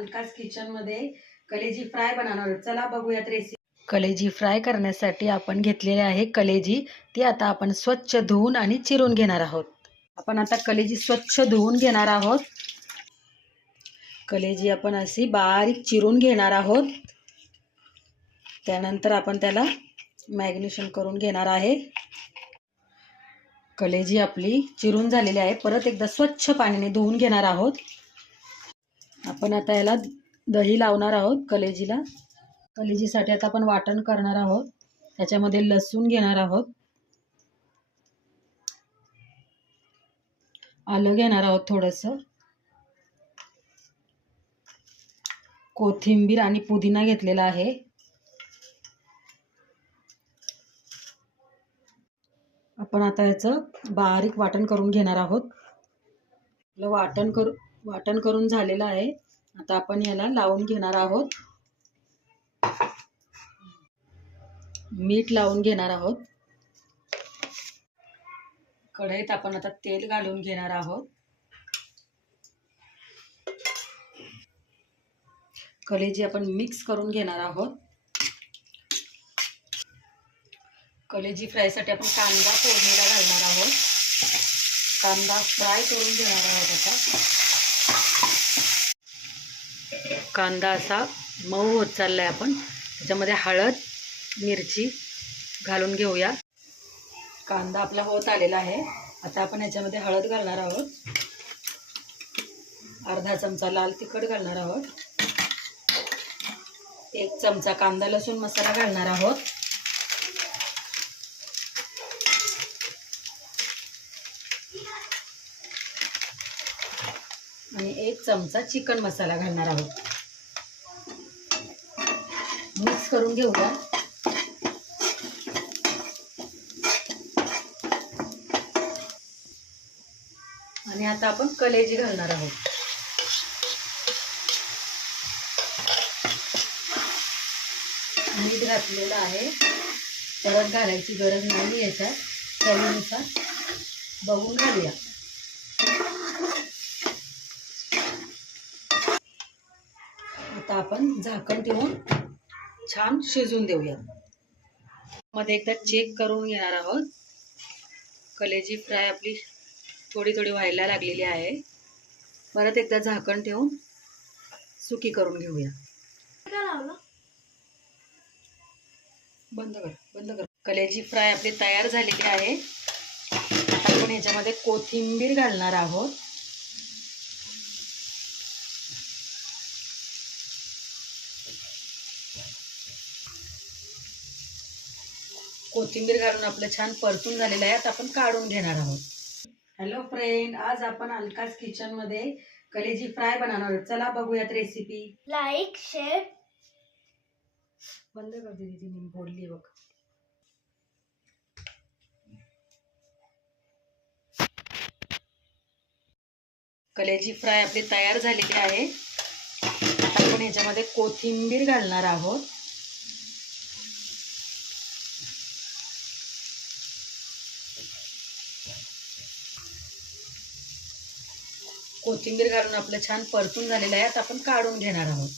अलकाज kitchen मध्ये कलेजी fry बनवणार आहोत. चला बघूयात रेसिपी. कलेजी फ्राय करण्यासाठी आपण घेतलेले आहे कलेजी. ती आता आपण स्वच्छ धुवून आणि चिरून घेणार आहोत. आपण आता कलेजी स्वच्छ धुवून घेणार आहोत. कलेजी आपण अशी बारीक चिरून घेणार आहोत. त्यानंतर आपण त्याला मॅग्नेशन करून घेणार आहे. कलेजी आपली चिरून झालेली आहे. परत एकदा स्वच्छ पाण्याने धुवून घेणार आहोत. आपण आता याला दही लावणार आहोत कलेजीला. कलेजीसाठी आता आपण वाटण करणार आहोत. त्याच्यामध्ये लसूण घेणार आहोत, आलं घेणार आहोत, थोडंसं कोथिंबीर आणि पुदिना घेतलेला आहे. आपण आता याचं बारीक वाटण करून घेणार आहोत. वाटण करून झालेलं आहे. आता आपण याला लावून घेणार आहोत. मीठ लावून घेणार आहोत. कढईत आपण आता तेल घालून घेणार आहोत. कलेजी आपण मिक्स करून घेणार आहोत. कलेजी फ्रायसाठी आपण कांदा फोडणीला घालणार आहोत. कांदा फ्राय करून घेणार आहोत. आता कांदा असा मऊ होत चाललाय. आपण त्याच्यामध्ये हळद मिरची घालून घेऊया. कांदा आपला होत आलेला आहे. आता आपण याच्यामध्ये हळद घालणार आहोत. अर्धा चमचा लाल तिखट घालणार आहोत. 1 चमचा कांदा लसूण मसाला घालणार आहोत. आणि 1 चमचा चिकन मसाला घालणार आहोत. मिक्स करून घेऊया. आणि आता आपण कलेजी घालणार आहोत. मीठ घातलेलं आहे. परत घालायची गरज नाही. याच्यात चवीनुसार बघून घालूया. आता आपण झाकण ठेवून छान शिजून देऊया. मध्ये एकदा चेक करून घेणार आहोत. कलेजी फ्राय आपली थोडी थोडी व्हायला लागलेली आहे. परत एकदा झाकण ठेवून सुकी करून घेऊया. बंद कर. कलेजी फ्राय आपली तयार झालेली आहे. आता आपण याच्यामध्ये कोथिंबीर घालणार आहोत. कोथिंबीर घालून आपलं छान परतून झालेलं आहे. आता आपण काढून घेणार आहोत. हॅलो फ्रेंड, आज आपण अलकाज किचन मध्ये कलेजी फ्राय बनवणार आहोत. चला बघूयात रेसिपी. Like share. बंद कर दीदी, ती बोलली बघ. कलेजी फ्राय आपली तयार झालेली आहे. आता आपण याच्यामध्ये कोथिंबीर घालणार आहोत. कोथिंबीर घालून आपलं छान परतून झालेलं आहे. आता आपण काढून घेणार आहोत.